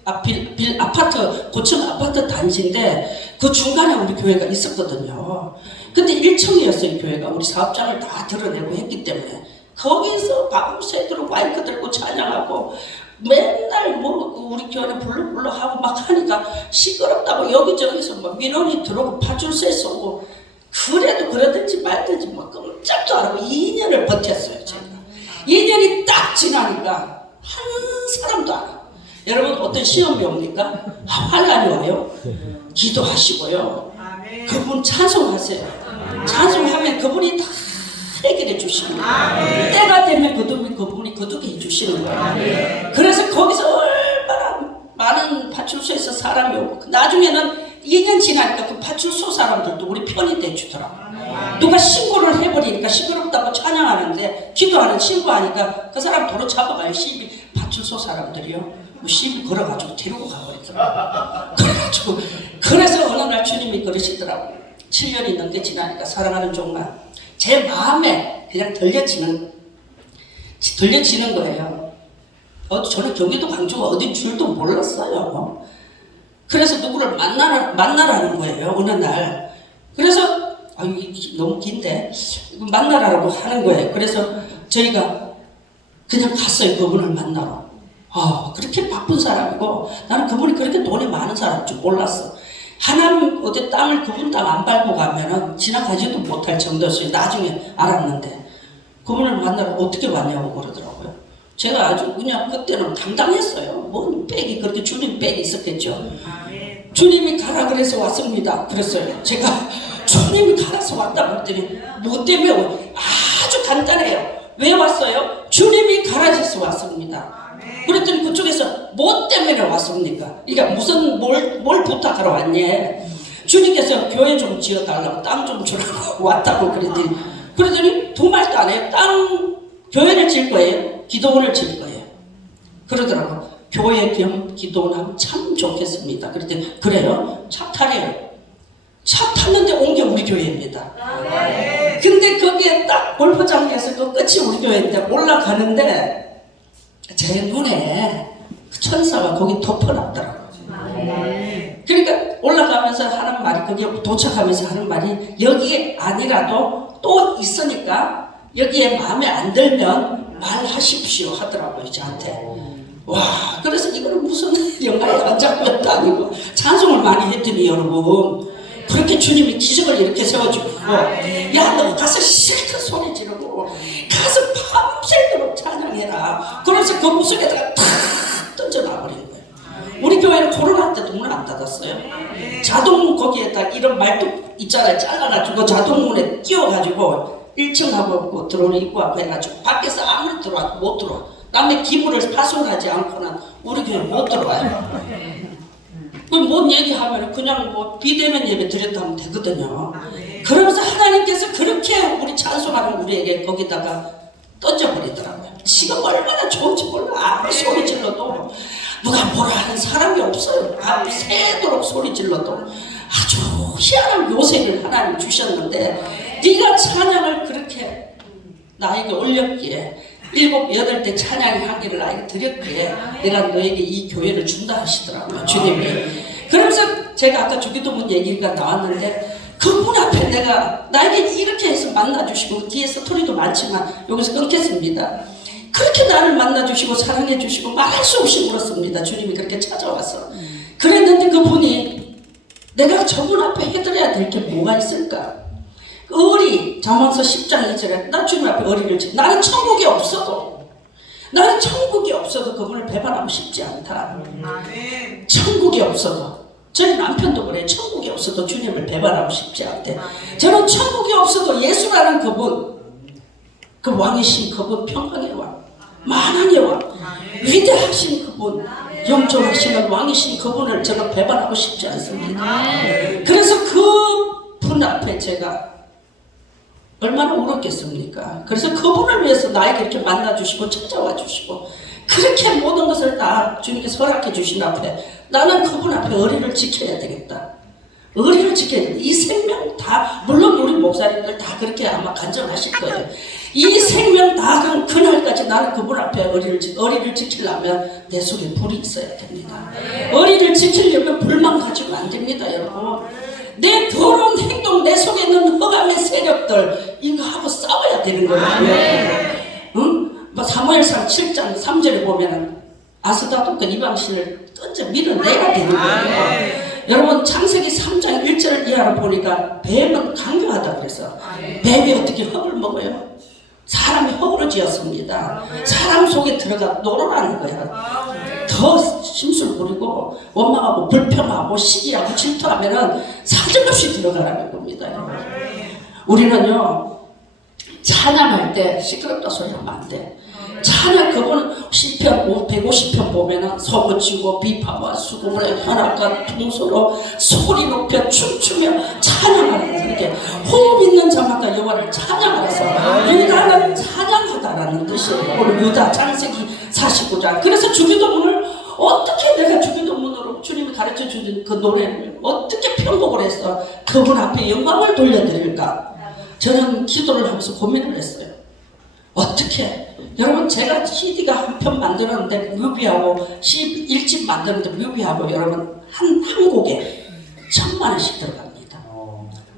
아파트 고층 아파트 단지인데 그 중간에 우리 교회가 있었거든요. 근데 1층이었어요. 교회가 우리 사업장을 다 드러내고 했기 때문에 거기서 밤새도록 마이크 들고 찬양하고 맨날 뭐 우리 교회 불러 하고 막 하니까 시끄럽다고 여기저기서 뭐 민원이 들어오고 파출소에 쏘고 그래도 그러든지 말든지 뭐 꼼짝도 안 하고 2년을 버텼어요. 제가 2년이 딱 지나니까 한 사람도 안 와요. 여러분 어떤 시험이 옵니까? 환란이 와요. 기도하시고요. 그분 찬송하세요. 찬송하면 그분이 다 해결해 주시는 거예요. 때가 되면 그분이 거두게 해주시는 거예요. 그래서 거기서 얼마나 많은 파출소에서 사람이 오고 나중에는 2년 지나니까 그 파출소 사람들도 우리 편이 돼주더라고요. 누가 신고를 해버리니까 시끄럽다고 찬양하는데 기도하는 신고하니까 그 사람 도로 잡아가요. 시비 파출소 사람들이요. 뭐 시비 걸어가지고 데리고 가버리더라고요. 그래서 어느 날 주님이 그러시더라고요. 7년이 넘게 지나니까 사랑하는 종만 제 마음에 그냥 들려치는 거예요. 저는 경기도 광주가 어딘 줄도 몰랐어요. 그래서 누구를 만나라는 거예요. 어느 날. 그래서 너무 긴데 만나라고 하는 거예요. 그래서 저희가 그냥 갔어요. 그분을 만나러. 그렇게 바쁜 사람이고 나는 그분이 그렇게 돈이 많은 사람인 줄 몰랐어. 하나님 어디 땅을 그분 땅 안 밟고 가면은 지나가지도 못할 정도였어요. 나중에 알았는데 그분을 만나러 어떻게 왔냐고 그러더라고요. 제가 아주 그냥 그때는 당당했어요. 뭔 백이 그렇게 주님 백이 있었겠죠. 주님이 가라 그래서 왔습니다. 그랬어요. 제가 주님이 가라서 왔다 그랬더니 뭐 때문에 아주 간단해요. 왜 왔어요? 주님이 가라져서 왔습니다. 그랬더니 그쪽에서 뭐 때문에 왔습니까? 그러니까 무슨 뭘 부탁하러 왔니? 주님께서 교회 좀 지어달라고 땅 좀 주라고 왔다고 그랬더니 두 말도 안 해요. 교회를 질 거예요? 기도원을 질 거예요? 그러더라고. 교회 겸 기도원 하면 참 좋겠습니다. 그랬더니 그래요? 차 타래요. 차 탔는데 온 게 우리 교회입니다. 근데 거기에 딱 골프장에서 그 끝이 우리 교회인데 올라가는데 제 눈에 그 천사가 거기 덮어놨더라고요. 그러니까 올라가면서 하는 말이, 거기 도착하면서 하는 말이, 여기에 아니라도 또 있으니까 여기에 마음에 안 들면 말하십시오 하더라고요, 저한테. 와, 그래서 이거는 무슨 영화의 한 장면도 아니고 찬송을 많이 했더니 여러분, 그렇게 주님이 기적을 이렇게 세워주고, 야, 너 가서 실컷 소리 지르고 가서 밤새도록 찬양해라. 그래서 그 무속에다가 탁 던져놔버린 거예요. 우리 교회는 코로나 때도 문 안 닫았어요. 자동문 거기에다 이런 말뚝 있잖아요. 잘라가지고 자동문에 끼워가지고 1층하고 들어오는 입구하고 해가지고 밖에서 아무리 들어와도 못 들어와. 남의 기부를 파손하지 않고는 우리 교회 못 들어와요. 뭔 얘기하면 그냥 뭐 비대면 예배 드렸다면 되거든요. 그러면서 하나님께서 그렇게 우리 찬송하는 우리에게 거기다가 던져버리더라고요. 지금 얼마나 좋은지 몰라. 아무리 소리 질러도 누가 뭐라 하는 사람이 없어요. 밤새도록 소리 질러도. 아주 희한한 요새를 하나님 주셨는데, 네가 찬양을 그렇게 나에게 올렸기에, 7, 8대 찬양의 향기를 나에게 드렸기에 내가 너에게 이 교회를 준다 하시더라고요, 주님이. 그러면서 제가 아까 주기도문 얘기가 나왔는데, 그분 앞에 나에게 이렇게 해서 만나주시고, 뒤에 스토리도 많지만 여기서 끊겠습니다. 그렇게 나를 만나주시고 사랑해주시고 말할 수 없이 울었습니다. 주님이 그렇게 찾아와서. 그랬는데 그분이 내가 저분 앞에 해드려야 될 게 뭐가 있을까? 잠언서 10장 2절에 나 주님 앞에 의리를 지. 나는 천국이 없어도 그분을 배반하고 싶지 않다. 천국이 없어도, 저희 남편도 그래요. 천국이 없어도 주님을 배반하고 싶지 않대. 저는 천국이 없어도 예수라는 그분, 그 왕이신 그분, 평강의 왕, 만왕의 왕, 위대하신 그분, 영존하시는 왕이신 그분을 제가 배반하고 싶지 않습니다. 그래서 그분 앞에 제가 얼마나 울었겠습니까? 그래서 그분을 위해서 나에게 이렇게 만나주시고 찾아와 주시고, 그렇게 모든 것을 다 주님께서 허락해 주신 앞에 나는 그분 앞에 의리를 지켜야 되겠다. 의리를 지켜야 되겠다. 이 생명 다, 물론 우리 목사님들 다 그렇게 아마 간절하실 거예요. 이 생명 다 그날까지 나는 그분 앞에 의리를 지키려면 내 속에 불이 있어야 됩니다. 의리를 지키려면 불만 가지고 안 됩니다, 여러분. 내 더러운 행동, 내 속에 있는 흑암의 세력들, 이거 하고 싸워야 되는 거예요. 응? 사무엘상 7장 3절에 보면은 아스다독과 이방신을 던져 밀어내야 되는 거예요. 여러분, 창세기 3장 1절 이하를 보니까 뱀은 강경하다 그래서, 뱀이 어떻게 흙을 먹어요? 사람이 흙으로 지었습니다. 사람 속에 들어가 놀으라는 거야. 더 심술 부리고 원망하고 불평하고 시기하고 질투하면은 사정없이 들어가라는 겁니다. 우리는요, 찬양할 때 시끄럽다 소리 하면 안 돼. 찬양, 그분은 시편 150편 보면은 서거치고 비파와 수고물에 현악과 통소로 소리 높여 춤추며 찬양하는, 그렇게 호흡 있는 자마다 여호와를 찬양하라서 유다는 찬양하다라는 뜻이에요. 오늘 유다 창세기 49장. 그래서 주기도문을 어떻게 내가 주기도문으로 주님이 가르쳐 주는 그 노래를 어떻게 편곡을 해서 그분 앞에 영광을 돌려드릴까? 저는 기도를 하면서 고민을 했어요. 어떻게? 여러분, 제가 CD가 한 편 만들었는데 뮤비하고 1집 만드는데 뮤비하고 여러분 한 곡에 1,000만 원씩 들어갑니다.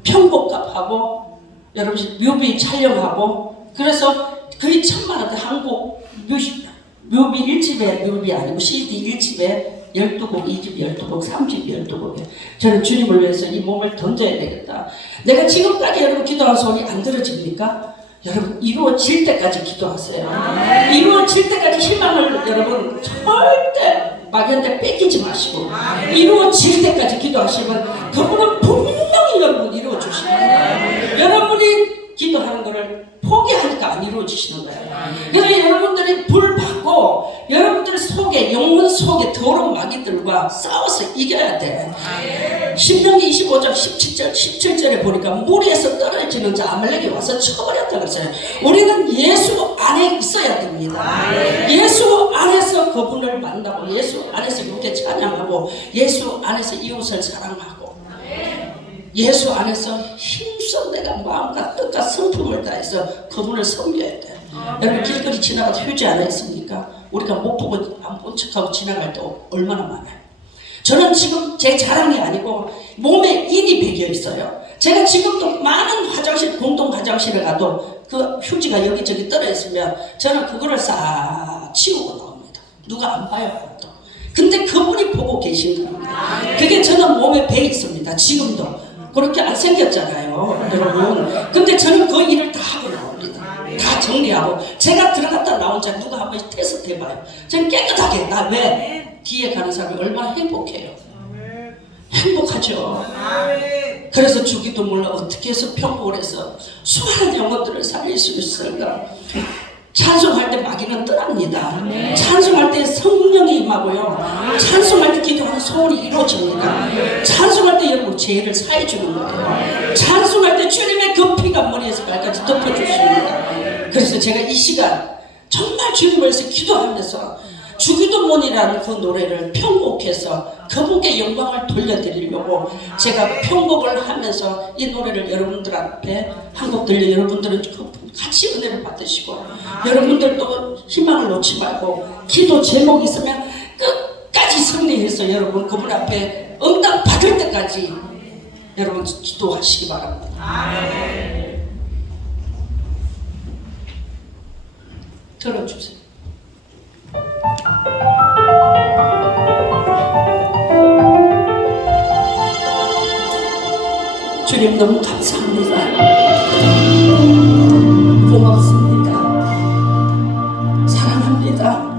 편곡값하고 여러분 뮤비 촬영하고, 그래서 거의 1,000만 원대 한 곡, 뮤비 1집에 뮤비 아니고 CD 1집에 12곡, 2집 12곡, 3집 12곡에 저는 주님을 위해서 이 몸을 던져야 되겠다. 내가 지금까지 여러분 기도한 소리 안 들어집니까? 여러분, 이루어질 때까지 기도하세요. 이루어질 때까지 희망을 여러분 절대 막연히 뺏기지 마시고, 이루어질 때까지 기도하시면 그분은 분명히 여러분 이루어주시는 거예요. 여러분이 기도하는 거를 포기하니까 안 이루어지시는 거예요. 그래서 여러분들이 불 받고 여러분들 속에, 영혼 속에 더러운 마귀들과 싸워서 이겨야 돼. 신명기 25장 17절에 보니까 무리에서 떨어지는 자 아말렉이 와서 쳐버렸다 그랬어요. 우리는 예수 안에 있어야 됩니다. 예수 안에서 그분을 만나고, 예수 안에서 육대 찬양하고, 예수 안에서 이웃을 사랑하고, 예수 안에서 힘써 내가 마음과 뜻과 성품을 다해서 그분을 섬겨야 돼. 여러분 길거리 지나가도 휴지 안 했습니까? 우리가 못 보고 안 본 척하고 지나갈 때 얼마나 많아요. 저는 지금 제 자랑이 아니고 몸에 인이 배겨 있어요. 제가 지금도 많은 화장실, 공동 화장실에 가도 그 휴지가 여기저기 떨어 있으면 저는 그거를 싹 치우고 나옵니다. 누가 안 봐요. 또. 근데 그분이 보고 계신 겁니다. 그게 저는 몸에 배 있습니다. 지금도. 그렇게 안 생겼잖아요, 여러분. 근데 저는 그 일을 다 하고 나옵니다. 다 정리하고. 제가 들어갔다 나온 자 누가 한번 테스트 해봐요. 저는 깨끗하게. 나 왜? 뒤에 가는 사람이 얼마나 행복해요. 행복하죠. 그래서 주기도 몰라 어떻게 해서 편복을 해서 수많은 영혼들을 살릴 수 있을까. 찬송할 때 마귀는 떠납니다. 찬송할 때 성령이 임하고요. 찬송할 때 기도하는 소원이 이루어집니다. 찬송할 때 여러분 죄를 사해 주는 거예요. 찬송할 때 주님의 그 피가 머리에서 발까지 덮어주십니다. 그래서 제가 이 시간 정말 주님을 위해서 기도하면서 주기도문이라는 그 노래를 편곡해서 그분께 영광을 돌려드리려고 제가 편곡을 하면서 이 노래를 여러분들 앞에 한 곡 들려 여러분들은 같이 은혜를 받으시고 여러분들도 희망을 놓지 말고 기도 제목이 있으면 끝까지 승리해서 여러분 그분 앞에 응답 받을 때까지 여러분 기도하시기 바랍니다. 들어주세요. 주님 너무 감사합니다. 고맙습니다. 사랑합니다.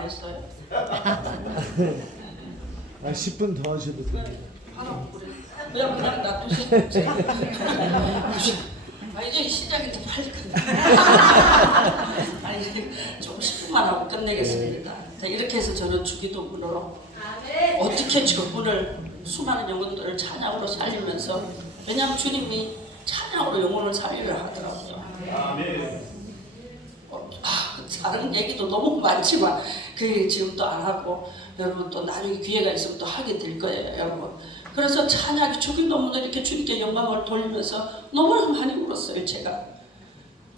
안 했어요? 10분 더 하셔도 됩니다. 그냥 놔두세요. 이제 시작이 더 빨리 끝나. 아니 조금 10분만 하고 끝내겠습니다. 자, 이렇게 해서 저는 주기도문으로 어떻게 저분을 수많은 영혼들을 찬양으로 살리면서, 왜냐하면 주님이 찬양으로 영혼을 살리려 하더라고요. 다른 얘기도 너무 많지만 그 지금도 안 하고 여러분 또 나중에 기회가 있으면 또 하게 될 거예요, 여러분. 그래서 찬양이 주기도문을 이렇게 주님께 영광을 돌리면서 너무나 많이 울었어요.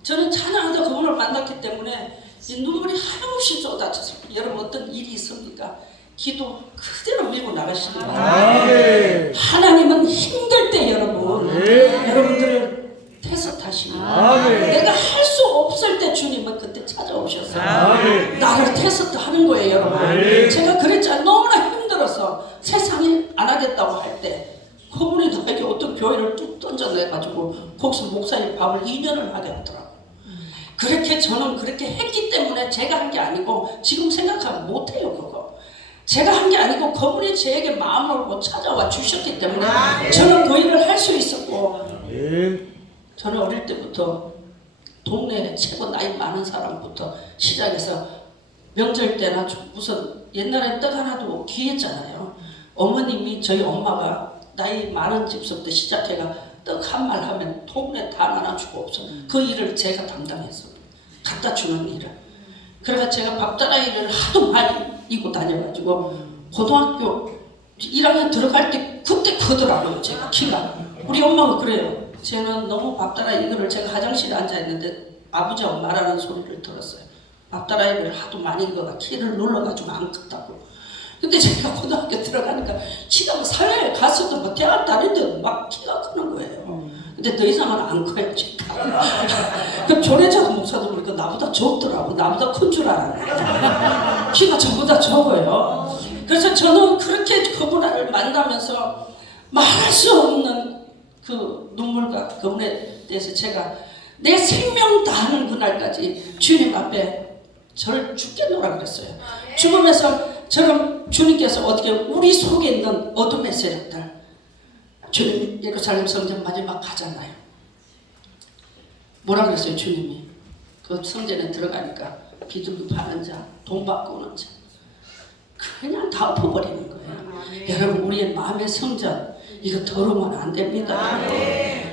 저는 찬양하다 그분을 만났기 때문에 이 눈물이 하염없이 쏟아졌습니다. 여러분 어떤 일이 있습니까? 기도 그대로 밀고 나가시는 거예요. 하나님은 힘들 때 여러분들을 테스트하십니다. 내가 할 수 없을 때 주님은 그때 찾아오셨어요. 나를 테스트하는 거예요, 여러분. 제가 그랬잖아요. 너무나 힘들어서 세상이 안 하겠다고 할 때 그분이 나에게 어떤 교회를 뚝 던져내가지고 거기서 목사님 밥을 2년을 하게 하더라고요. 그렇게 저는 그렇게 했기 때문에 제가 한 게 아니고, 지금 생각하면 못해요 그거. 제가 한 게 아니고 그분이 저에게 마음을 못 찾아와 주셨기 때문에 저는 그 일을 할 수 있었고, 저는 어릴 때부터 동네에 최고 나이 많은 사람부터 시작해서 명절 때나 무슨 옛날에 떡 하나도 귀했잖아요. 어머님이 저희 엄마가 나이 많은 집서부터 시작해가 떡 한 말 하면 동네 다 나눠주고 없어. 그 일을 제가 담당했어요. 갖다 주는 일을. 그래서 제가 밥다라이를 하도 많이 이고 다녀가지고 고등학교 1학년 들어갈 때 그때 크더라고요. 제가 키가. 우리 엄마가 그래요. 쟤는 너무 밥다라이 이거를, 제가 화장실에 앉아있는데 아버지하고 말하는 소리를 들었어요. 밥다라이를 하도 많이 익어가 키를 눌러가지고 안 컸다고. 근데 제가 고등학교 들어가니까 키가 뭐 사회에 갔어도 뭐 대학 다니는데 막 키가 크는 거예요. 근데 더 이상은 안 커요, 제가. 그럼 조례자고 목사도 보니까 나보다 적더라고. 나보다 큰 줄 알았네. 키가 저보다 적어요. 그래서 저는 그렇게 그분을 만나면서 말할 수 없는 그 눈물과 그분에 대해서 제가 내 생명 다하는 그날까지 주님 앞에 저를 죽게 놓으라 그랬어요. 죽으면서처럼 주님께서 어떻게 우리 속에 있는 어둠의 세력들, 주님 예루살렘 성전 마지막 가잖아요. 뭐라 그랬어요 주님이? 그 성전에 들어가니까 비둘기 파는 자, 돈 바꾸는 자, 그냥 다 엎어버리는 거예요. 여러분 우리의 마음의 성전 이거 더러우면 안 됩니다.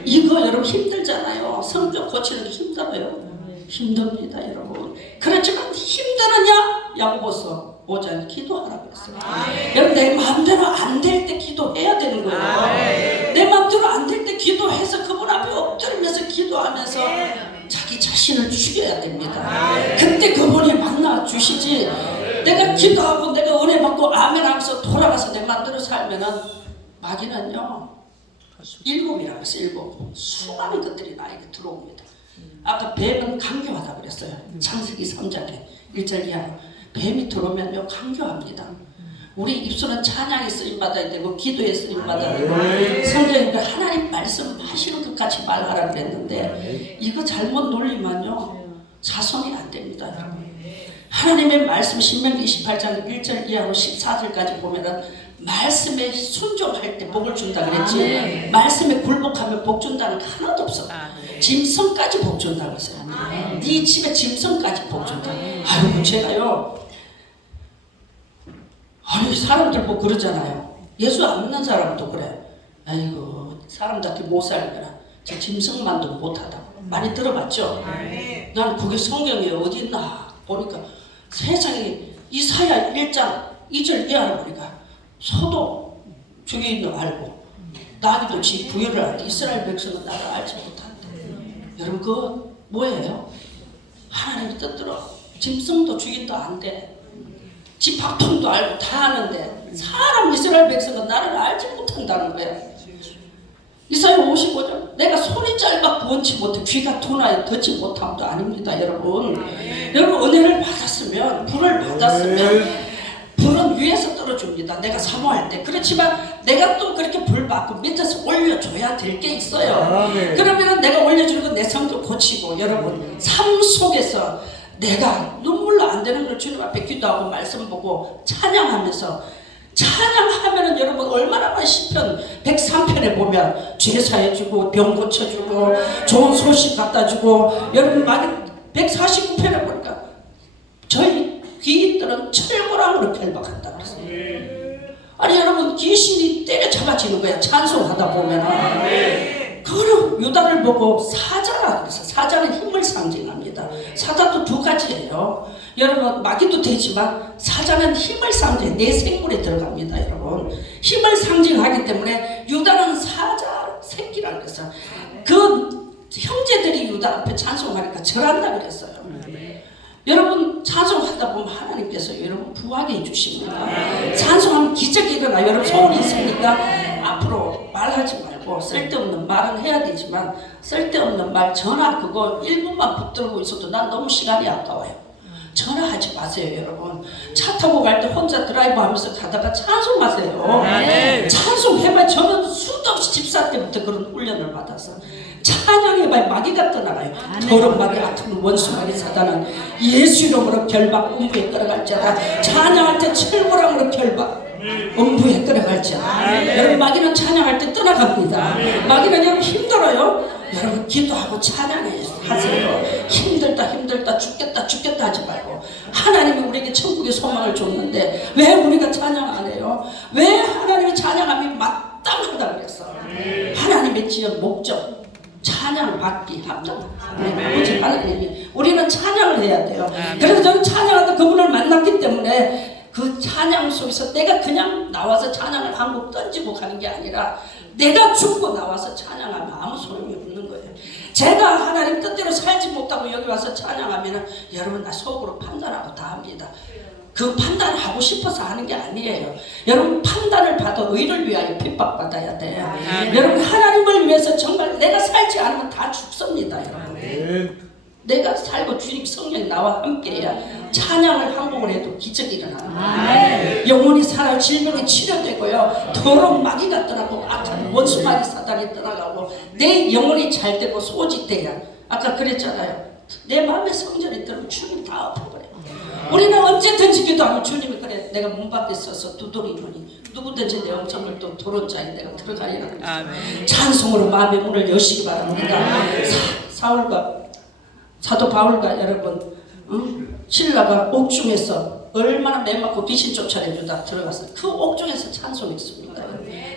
이거 여러분 힘들잖아요. 성전 고치는 게 힘들어요. 힘듭니다 여러분. 그렇지만 힘드느냐? 야고보서 5장 기도하라고 했어요. 여러분 내 마음대로 안 될 때 기도해야 되는 거예요. 내 마음대로 안 될 때 기도해서 그분 앞에 엎드리면서 기도하면서 자기 자신을 죽여야 됩니다. 그때 그분이 만나 주시지. 내가 기도하고 내가 은혜 받고 아멘 하면서 돌아가서 내 마음대로 살면은 마귀는요 7이라고 했어요. 7 수많은 것들이 나에게 들어옵니다. 아까 뱀은 강교하다 그랬어요. 창세기 3장에 1절 이하로 뱀이 들어오면요 강교합니다. 우리 입술은 찬양에 쓰임받아야 되고 기도에 쓰임받아야 되고 성경에 하나님 말씀하시는 것 같이 말하라 그랬는데 이거 잘못 놀리면요 자손이 안 됩니다. 여러분. 하나님의 말씀 신명기 28장 1절 이하로 14절까지 보면은 말씀에 순종할 때 복을 준다 그랬지. 말씀에 굴복하면 복 준다는 게 하나도 없어. 짐승까지 복 준다고 했어요. 네 집에 짐승까지 복 준다. 아유 제가요 아니 사람들 뭐 그러잖아요. 예수 안 믿는 사람도 그래. 아이고 사람답게 못 살거나 저 짐승만도 못하다. 많이 들어봤죠? 난 그게 성경에 어디 있나 보니까 세상에 이사야 1장 2절 이하를 보니까 소도 주인을 알고 나귀도 지 부여를 알고 이스라엘 백성은 나를 알지 못한대. 여러분 그거 뭐예요? 하나님의 뜻대로 짐승도 주인도 안 돼. 지 밥통도 알고 다 아는데 사람 이스라엘 백성은 나를 알지 못한다는 거예요. 이사야 55절 내가 손이 짧아 구원치 못해 귀가 둔하여 듣지 못함도 아닙니다. 여러분 여러분 은혜를 받았으면 불을 받았으면 불은 위에서 떨어줍니다. 내가 사모할 때. 그렇지만 내가 또 그렇게 불 받고 밑에서 올려줘야 될 게 있어요. 그러면 내가 올려주는 건 내 성도 고치고 여러분 삶 속에서 내가 눈물 눈물로 안 되는 걸 주님 앞에 기도하고 말씀 보고 찬양하면서, 찬양하면은 여러분 얼마나 많은 시편 103편에 보면 죄 사해주고 병 고쳐주고 좋은 소식 갖다주고, 여러분 많이 149편에 보니까 저희 귀인들은 철거랑으로 결박한다 그랬어요. 아니 여러분, 귀신이 때려잡아지는 거야 찬송하다 보면은. 그거는 유다를 보고 사자라 그래서, 사자는 힘을 상징합니다. 사자도 두 가지예요. 여러분 마귀도 되지만 사자는 힘을 상징해, 내 생물에 들어갑니다. 여러분 힘을 상징하기 때문에 유다는 사자 새끼라 그래서, 그 형제들이 유다 앞에 찬송하니까 절한다 그랬어요. 여러분 찬송하다 보면 하나님께서 여러분 부하게 해주십니다. 찬송하면 기적이 일어나요. 여러분 소원이 있으니까 앞으로 말하지 말고, 쓸데없는 말은 해야 되지만 쓸데없는 말, 전화 그거 1분만 붙들고 있어도 난 너무 시간이 아까워요. 전화하지 마세요. 여러분 차 타고 갈 때 혼자 드라이브 하면서 가다가 찬송하세요. 찬송해봐야, 저는 수도 없이 집사 때부터 그런 훈련을 받아서 찬양해봐야 마귀가 떠나가요. 더러운 마귀 같은 원수 마귀 사단은 예수 이름으로 결박, 음부에 끌어갈지어다. 찬양할 때 철고랑으로 결박, 음부에 끌어갈지어다. 여러분 마귀는 찬양할 때 떠나갑니다. 마귀는 여러분 힘들어요. 여러분 기도하고 찬양하세요. 힘들다 죽겠다 하지 말고, 하나님이 우리에게 천국의 소망을 줬는데 왜 우리가 찬양 안 해요? 왜 하나님이 찬양함이 마땅하다 그랬어? 하나님의 지은 목적, 찬양 받기 합당. 아버지 하나님이, 우리는 찬양을 해야 돼요. 그래서 저는 찬양하다 그분을 만났기 때문에 그 찬양 속에서 내가 그냥 나와서 찬양을 한 곡 던지고 가는 게 아니라, 내가 죽고 나와서 찬양하면 아무 소용이 없는 거예요. 제가 하나님 뜻대로 살지 못하고 여기 와서 찬양하면 여러분 나 속으로 판단하고 다 합니다. 그 판단을 하고 싶어서 하는 게 아니에요. 여러분 판단을 받아 의를 위하여 핍박받아야 돼요. 여러분 하나님을 위해서 정말 내가 살지 않으면 다 죽습니다. 여러분 내가 살고 주님 성령이 나와 함께해야 찬양을 한 곡을 해도 기적이 일어나요. 영혼이 살아 질병이 치료되고요, 더러운 마귀가 떠나고 악한 원수 마귀 사단이 떠나가고 내 영혼이 잘 되고 소직돼야, 아까 그랬잖아요, 내 마음에 성전이 들으면 주님 다 엎어버려요. 우리는 언제든지 기도하면 주님이 그래, 내가 문 밖에 서서 두드리노니 누구든지 내 음성을 또 도론 자에 내가 들어가리라 그랬어요. 찬송으로 마음의 문을 여시기 바랍니다. 사도 바울과 여러분, 신라가 옥중에서 얼마나 매맞고 귀신 쫓아내주다 들어갔어요. 그 옥중에서 찬송했습니다.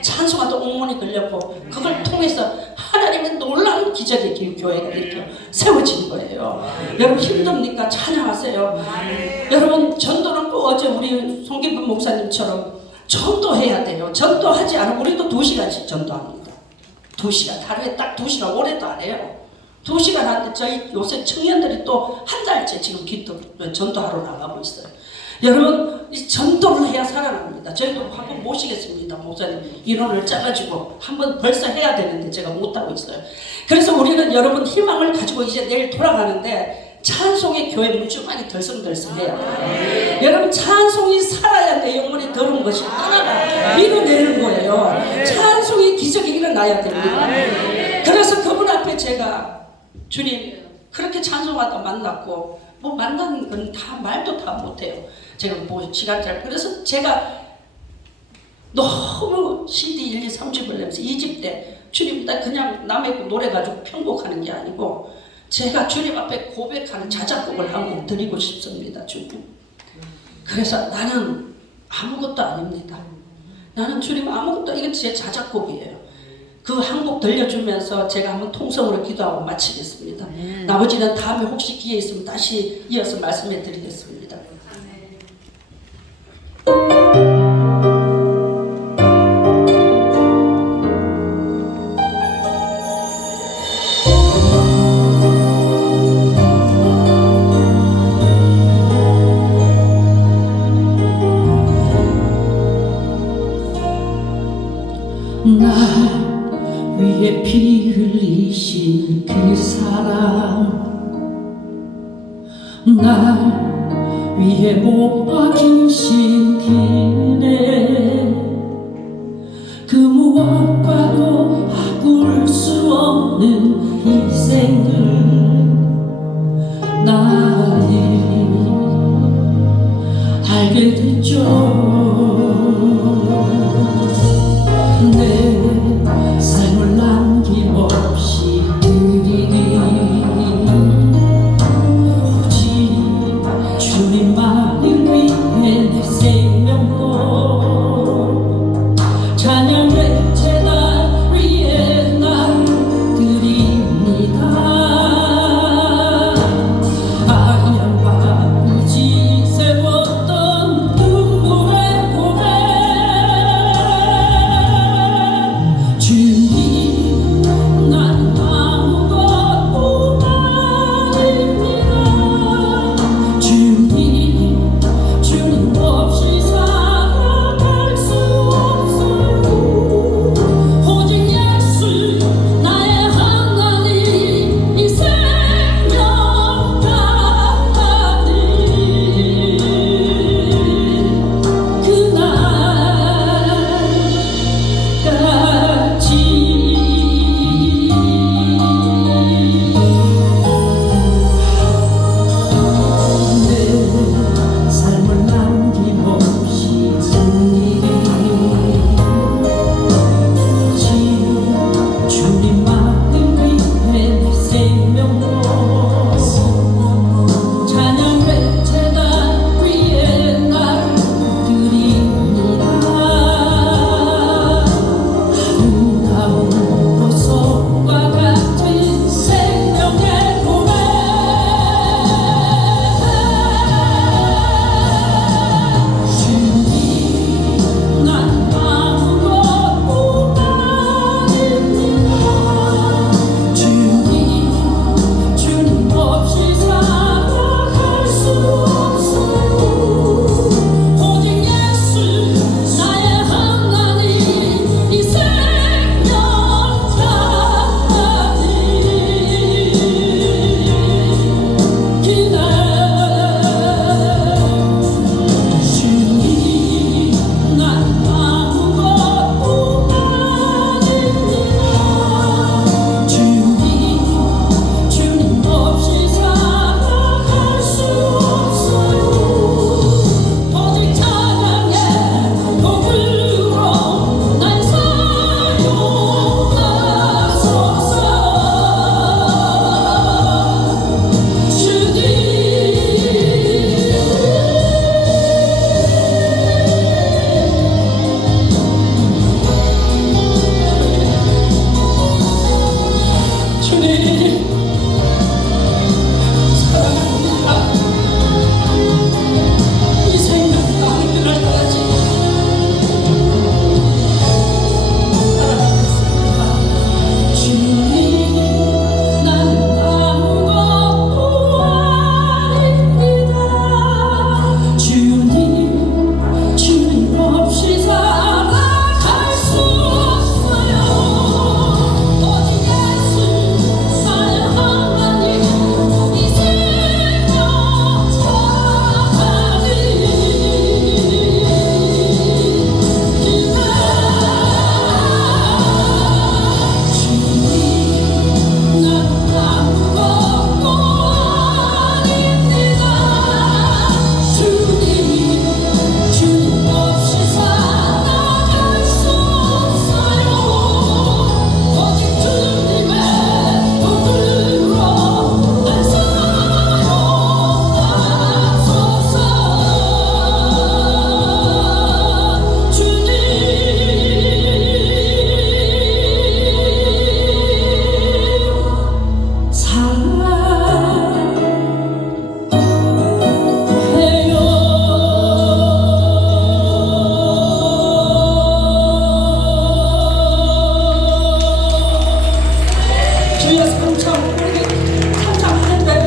찬송하다 옥문이 걸렸고 그걸 통해서 하나님의 놀라운 기적의 교회가 이렇게 세워진 거예요. 여러분 힘듭니까? 찬양하세요. 여러분 전도는 꼭 어제 우리 송기분 목사님처럼 전도해야 돼요. 전도하지 않으면 우리도 2시간씩 전도합니다. 2시간, 하루에 딱 2시간, 올해도 안 해요. 2시간 하는데 저희 요새 청년들이 또 한 달째 지금 전도하러 나가고 있어요. 여러분 이 전도를 해야 살아납니다. 저희도 한번 모시겠습니다. 목사님 인원을 짜가지고 한번 벌써 해야 되는데 제가 못하고 있어요. 그래서 우리는 여러분 희망을 가지고 이제 내일 돌아가는데 찬송의 교회 물주만이 덜성덜성해요. 여러분 찬송이 살아야 내 영혼이 더러운 것이 떠나가 밀어내는 거예요. 찬송이 기적이 일어나야 됩니다. 그래서 그분 앞에 제가 주님 그렇게 찬송하다 만났고, 뭐 만나는 건 다 말도 다 못해요. 제가 뭐 시간 잘, 그래서 제가 너무 CD 1, 2, 3집을 내면서 2집 때 주님 나 그냥 남의 노래 가지고 편곡하는 게 아니고 제가 주님 앞에 고백하는 자작곡을 한 곡 드리고 싶습니다. 주님. 그래서 나는 아무것도 아닙니다. 나는 주님 아무것도, 이게 제 자작곡이에요. 그 한 곡 들려주면서 제가 한번 통성으로 기도하고 마치겠습니다. 나머지는 다음에 혹시 기회 있으면 다시 이어서 말씀해 드리겠습니다. 나 위에 피 흘리신 그 사랑, 날 위해 못 박히신 그네, 그 무엇과도 바꿀 수 없는 희생을 나를 주님